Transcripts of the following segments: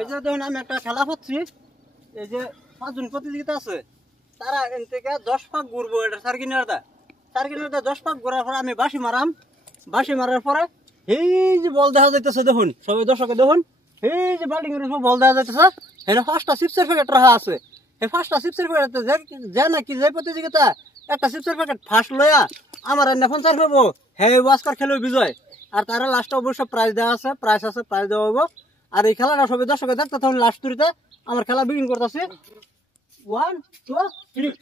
এই যে দেখুন আমি একটা খেলা করছি, এই যে 5 জন প্রতিযোগিতা আছে, তারা এখান থেকে 10 পাক ঘুরবো। এটা সার্কিনারটা 10 পাক ঘোরার পরে আমি বাঁশি মারার পরে এই যে বল দেখা যাইতেছে, দেখুন সবাই দর্শকে দেখুন, এই যে বাল্টিং এর বল দেখা যাইতেছে, এখানে 5টা চিপসের প্যাকেট রাখা আছে। এই 5টা চিপসের প্যাকেট যে নাকি যে প্রতিযোগিতা একটা চিপসের প্যাকেট ফার্স্ট লয়া আমার এনে 50 পাবো, হে ওয়াস্কার খেলে বিজয়। আর তারা লাস্টে অবশ্য প্রাইজ দেওয়া আছে, প্রাইজ দেওয়া হবো। আর এই খেলাটা সবাই দর্শকে দেখতে তখন লাস্ট তুরিতে আমার খেলা বিগিন করতেছে। 1 2 3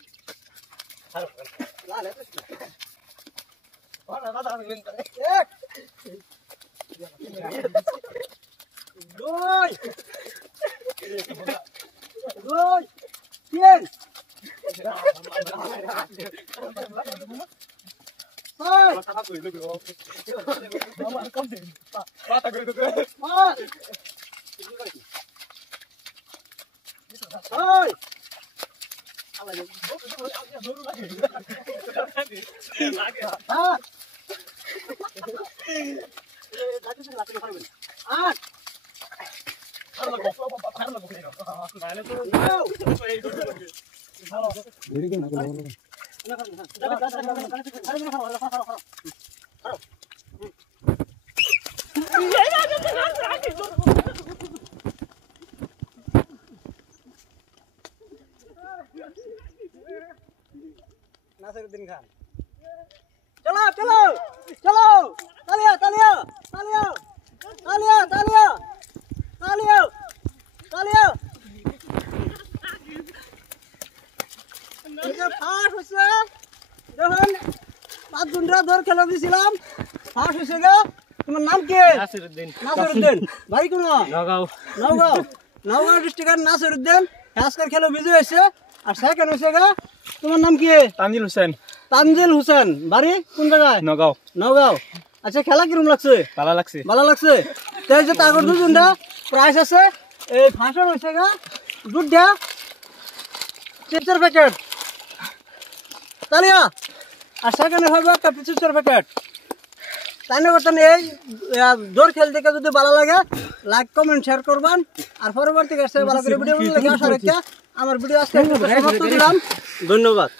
नासिरुद्दीन खान, चलो चलो चलो, तालिया तालिया तालिया तालिया तालिया तालिया तालिया। ये फास्ट হচ্ছে, দেখুন 5 ঘন্টা ধরে খেলা দিছিলাম, ফাস্ট হইছে গা। তোমার নাম কি? নাসিরউদ্দিন। বাড়ি কোন? নওগাঁ ডিস্ট্রিক্টের নাসিরউদ্দিন। আজকের খেলা বিজয় হয়েছে। আর সেকেন্ড হইছে গা, তোমার নাম কি? তানজিল হোসেন। বাড়ি কোন জায়গায়? নওগাঁও। আচ্ছা, খেলা কিরকম লাগছে? ভালো লাগছে। তাই যে তাগর দুজনটা প্রাইস আছে। এই ফার্স্ট হইছে গা দুধা চিপসের প্যাকেট, তালিয়া। আর সেকেন্ড হবে একটা চিপসের প্যাকেট। তাই না করতেন। এই দৌড় খেল থেকে যদি ভালো লাগে লাইক কমেন্ট শেয়ার করবেন। আর পরবর্তী ভালো করে ভিডিও আশা রেখে আমার ভিডিও আজকে সমাপ্ত দিলাম। ধন্যবাদ।